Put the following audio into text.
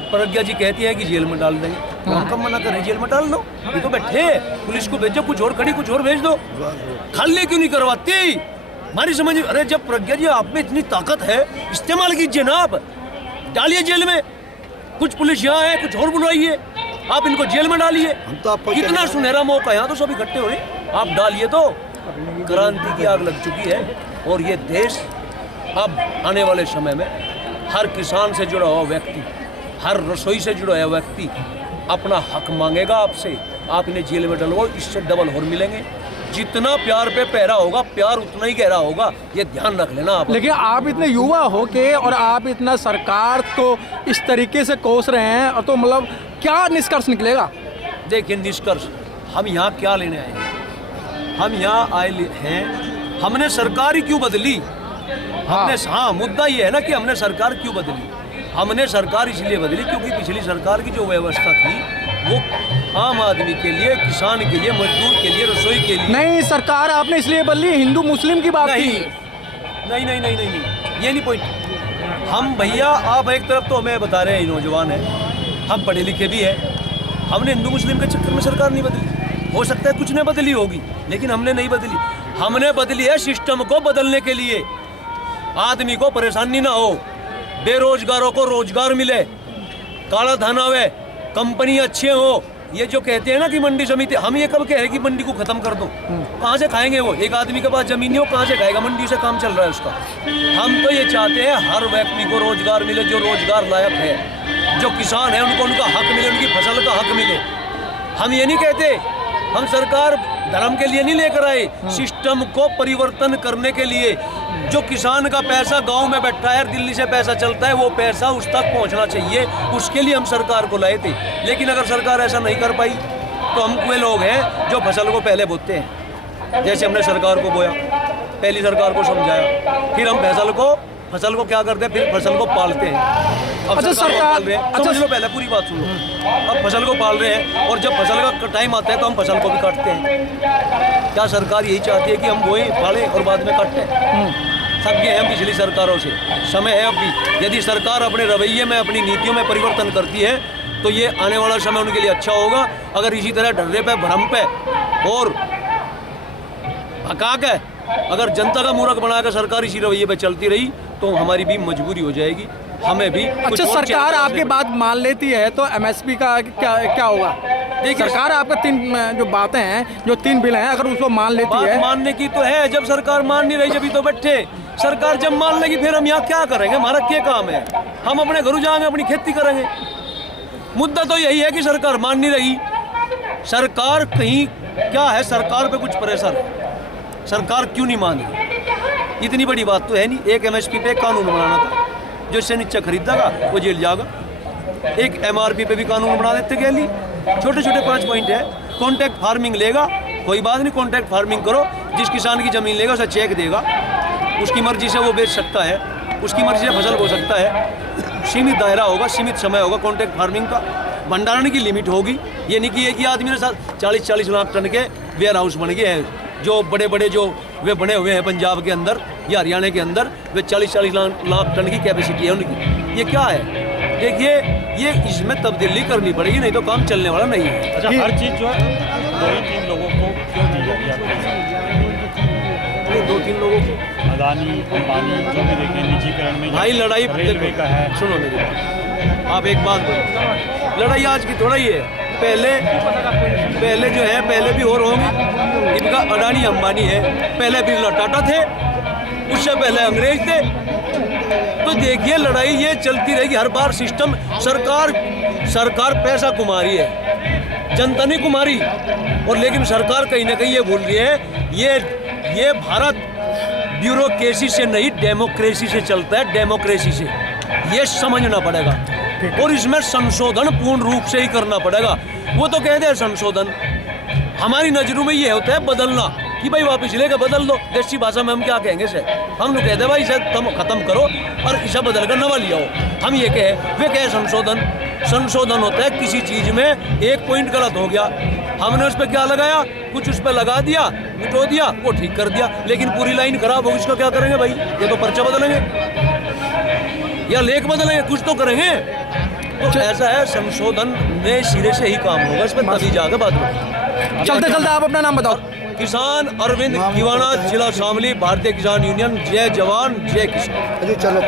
प्रज्ञा जी कहती है कि जेल में डाल देंगे, तो हम कब मना करें? जेल में डाल दो, ये तो बैठे, पुलिस को भेजो, कुछ और खड़ी कुछ और भेज दो, खाली क्यों नहीं करवाती? हमारी समझ, अरे जब प्रज्ञा जी आप में इतनी ताकत है, इस्तेमाल कीजिए ना, आप डालिए जेल में। कुछ पुलिस यहाँ है, कुछ और बुलाइए, आप इनको जेल में डालिए। कितना सुनहरा मौका, यहाँ तो सब इकट्ठे हुए, आप डालिए तो क्रांति की आग लग चुकी है। और ये देश अब आने वाले समय में हर किसान से जुड़ा हुआ व्यक्ति, हर रसोई से जुड़ा हुआ व्यक्ति अपना हक मांगेगा आपसे। आप इन्हें जेल में डलवाओ, इससे डबल और मिलेंगे। जितना प्यार पे पहरा होगा, प्यार उतना ही गहरा होगा, ये ध्यान रख लेना आप। लेकिन आप इतने युवा हो के और आप इतना सरकार को इस तरीके से कोस रहे हैं, और तो मतलब क्या निष्कर्ष निकलेगा? देखिए निष्कर्ष, हम यहाँ क्या लेने आए हैं? हम यहाँ आए हैं, हमने सरकार ही क्यों बदली? हाँ, मुद्दा ये है ना कि हमने सरकार क्यों बदली। हमने सरकार इसलिए बदली क्योंकि पिछली सरकार की जो व्यवस्था थी वो आम आदमी के लिए, किसान के लिए, मजदूर के लिए, रसोई के लिए। नहीं, सरकार आपने इसलिए बदली, हिंदू मुस्लिम की बात नहीं, थी। नहीं नहीं नहीं नहीं नहीं, ये नहीं पॉइंट। हम भैया, आप एक तरफ तो हमें बता रहे हैं नौजवान हैं, हम पढ़े लिखे भी हैं, हमने हिंदू मुस्लिम के चक्कर में सरकार नहीं बदली। हो सकता है कुछ ने बदली होगी, लेकिन हमने नहीं बदली। हमने बदली है सिस्टम को बदलने के लिए, आदमी को परेशानी ना हो, बेरोजगारों को रोजगार मिले, काला धन आवे, कंपनी अच्छे हो। ये जो कहते हैं ना कि मंडी समिति, हम ये कब कह रहे हैं कि मंडी को खत्म कर दो? कहाँ से खाएंगे वो? एक आदमी के पास जमीन नहीं हो, कहाँ से खाएगा? मंडी से काम चल रहा है उसका। हम तो ये चाहते हैं हर व्यक्ति को रोजगार मिले, जो रोजगार लायक है, जो किसान है उनको उनका हक मिले, उनकी फसल का हक मिले। हम ये नहीं कहते, हम सरकार धर्म के लिए नहीं लेकर आए, सिस्टम को परिवर्तन करने के लिए। जो किसान का पैसा गांव में बैठा है, दिल्ली से पैसा चलता है, वो पैसा उस तक पहुंचना चाहिए, उसके लिए हम सरकार को लाए थे। लेकिन अगर सरकार ऐसा नहीं कर पाई तो हम वे लोग हैं जो फसल को पहले बोते हैं। जैसे हमने सरकार को बोया, पहली सरकार को समझाया, फिर हम फसल को क्या करते हैं, फिर फसल को पालते हैं। अब अच्छा, सरकार पाल रहे हैं, समझ लो, पहले पूरी बात सुन लो। अब फसल को पाल रहे हैं, और जब फसल का टाइम आता है तो हम फसल को भी काटते हैं। क्या सरकार यही चाहती है कि हम बोएं, पालें और बाद में काटते हैं? थक गए हैं पिछली सरकारों से, समय है अब भी। यदि सरकार अपने रवैये में, अपनी नीतियों में परिवर्तन करती है तो ये आने वाला समय उनके लिए अच्छा होगा। अगर इसी तरह डर्रे पे, भ्रम पे और भकाक है, अगर जनता का मूर्ख बनाकर सरकार इसी रवैये पे चलती रही तो हमारी भी मजबूरी हो जाएगी, हमें भी। अच्छा, सरकार आपकी बात मान लेती है तो एमएसपी का क्या होगा? देखिए, सरकार आपका 3 जो बातें हैं, जो 3 बिल हैं, अगर उसको मान लेती है। मानने की तो है, जब सरकार मान नहीं रही, जब तो बैठे। सरकार जब मान लेगी फिर हम यहाँ क्या करेंगे? हमारा क्या काम है? हम अपने घरों जाएंगे, अपनी खेती करेंगे। मुद्दा तो यही है कि सरकार मान नहीं रही। सरकार कहीं क्या है, सरकार पे कुछ प्रेशर है, सरकार क्यों नहीं मान रही? इतनी बड़ी बात तो है नहीं। एक एमएसपी पे कानून बनाना था, जो इससे नीचे खरीदेगा वो जेल जाएगा। एक एमआरपी पे भी कानून बना देते क्या ली? छोटे छोटे 5 पॉइंट है। कॉन्ट्रैक्ट फार्मिंग लेगा, कोई बात नहीं, कॉन्ट्रैक्ट फार्मिंग करो। जिस किसान की जमीन लेगा उसे चेक देगा, उसकी मर्जी से वो बेच सकता है, उसकी मर्जी से फसल बो सकता है। सीमित दायरा होगा, सीमित समय होगा कॉन्ट्रैक्ट फार्मिंग का। भंडारण की लिमिट होगी। ये नहीं कि एक ही आदमी के साथ 40-40 लाख टन के वेयर हाउस बन गए हैं, जो बड़े बड़े जो वे बने हुए हैं पंजाब के अंदर या हरियाणा के अंदर, वे 40-40 लाख टन की कैपेसिटी है उनकी। ये क्या है? देखिए, ये इसमें तब्दीली करनी पड़ेगी, नहीं तो काम चलने वाला नहीं है। अच्छा, हर चीज़ जो है 2-3 लोगों को क्यों दी जाती है? 2-3 लोगों को, अदानी, अंबानी, जो भी देखें निजीकरण में भाई लड़ाई रेलवे का है। सुनो मेरी बात, आप एक बात बोलो, लड़ाई आज की थोड़ा ही है। पहले जो है, पहले भी और होंगे। इनका अडानी अंबानी है, पहले बिरला टाटा थे, उससे पहले अंग्रेज थे। तो देखिए, लड़ाई ये चलती रहेगी हर बार। सिस्टम, सरकार पैसा कुमा रही है, जनता नहीं कुमारी। और लेकिन सरकार कहीं ना कहीं ये भूल रही है, ये भारत ब्यूरोक्रेसी से नहीं, डेमोक्रेसी से चलता है, डेमोक्रेसी से। ये समझना पड़ेगा, और इसमें संशोधन पूर्ण रूप से ही करना पड़ेगा। वो तो कहते हैं संशोधन, हमारी नजरों में ये होता है बदलना, कि भाई वापस लेकर बदल दो। देसी भाषा में हम क्या कहेंगे इसे? हम लोग कहते हैं भाई इसे खत्म करो और इसे बदल कर नवा लिया हो। हम ये कहे, वे कहे संशोधन। संशोधन होता है किसी चीज में एक पॉइंट गलत हो गया, हमने उस पर क्या लगाया, कुछ उस पर लगा दिया, मिटो दिया, वो ठीक कर दिया। लेकिन पूरी लाइन खराब होगी, इसका क्या करेंगे भाई? ये तो पर्चा बदलेंगे या लेख बदलेंगे, कुछ तो करेंगे। तो ऐसा है, संशोधन नए सिरे से ही काम होगा इसमें, तभी जाकर बात होगी। चलते चलते आप अपना नाम बताओ। किसान अरविंद किवाना, जिला शामली, भारतीय किसान यूनियन। जय जवान जय किसान। चलो